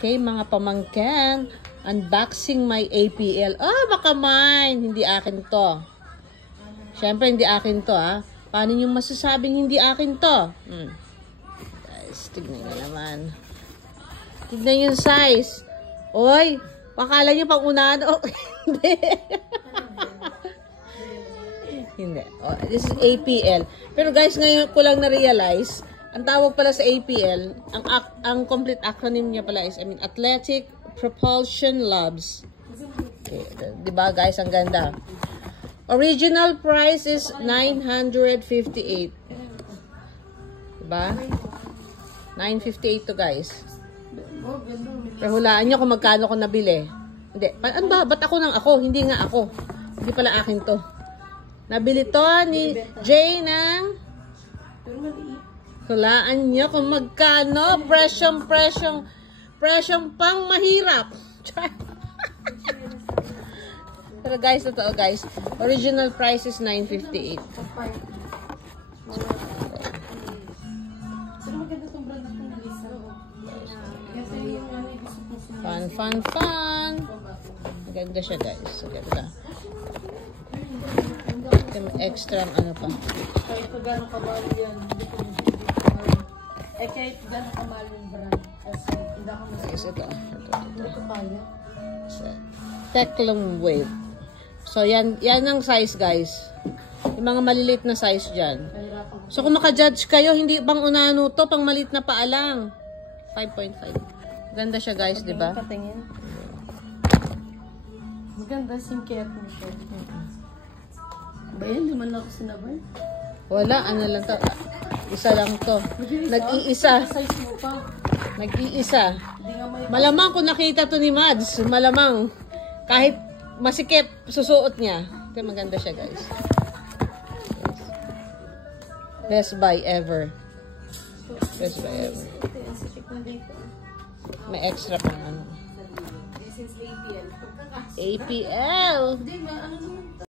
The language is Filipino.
Okay, mga pamangkin. Unboxing my APL. Baka mine. Hindi akin to. Siyempre, hindi akin to, ha. Paano nyo masasabing hindi akin to? Guys, tignan nyo naman. Tignan yung size. Oy, pakala nyo pang unahan. Hindi. Hindi. This is APL. Pero guys, ngayon ko lang na-realize, ang tawag pala sa APL, ang complete acronym niya pala is, Athletic Propulsion Labs. Okay, diba guys, ang ganda. Original price is 958. Diba? 958 to guys. Pero hulaan nyo kung magkano ko nabili. Hindi. Ano ba? Ba't ako nang ako? Hindi nga ako. Hindi pala akin to. Nabili to ni Jay ng... Hulaan nyo kung magkano. Presyong pang mahirap. Pero guys, totoo guys. Original price is 958. Fun. Maganda siya guys. Maganda. Extra ano pa. Kahit pa gano'ng kamahal yan. Kahit gano'ng kamahal yung brand. Kasi hindi ako Guys, ito. Hindi ko kaya. Teclum Wave. So, yan ang size, guys. Yung mga maliliit na size dyan. So, kung maka-judge kayo, hindi bang unano to, pang maliit na paa lang. 5.5. Ganda siya, guys, di ba? Patingin. Maganda, singkit mo siya. Ba yan? Di man ako sinabay? Wala, ano lang to. Isa lang to. Nag-iisa. Size mo pa. Nag-iisa. Hindi nga may... Malamang kung nakita to ni Mads, malamang. Kahit masikip, susuot niya. Ito, maganda siya, guys. Best buy ever. Best buy ever. May extra pang ano. This is APL. APL! Hindi, ano naman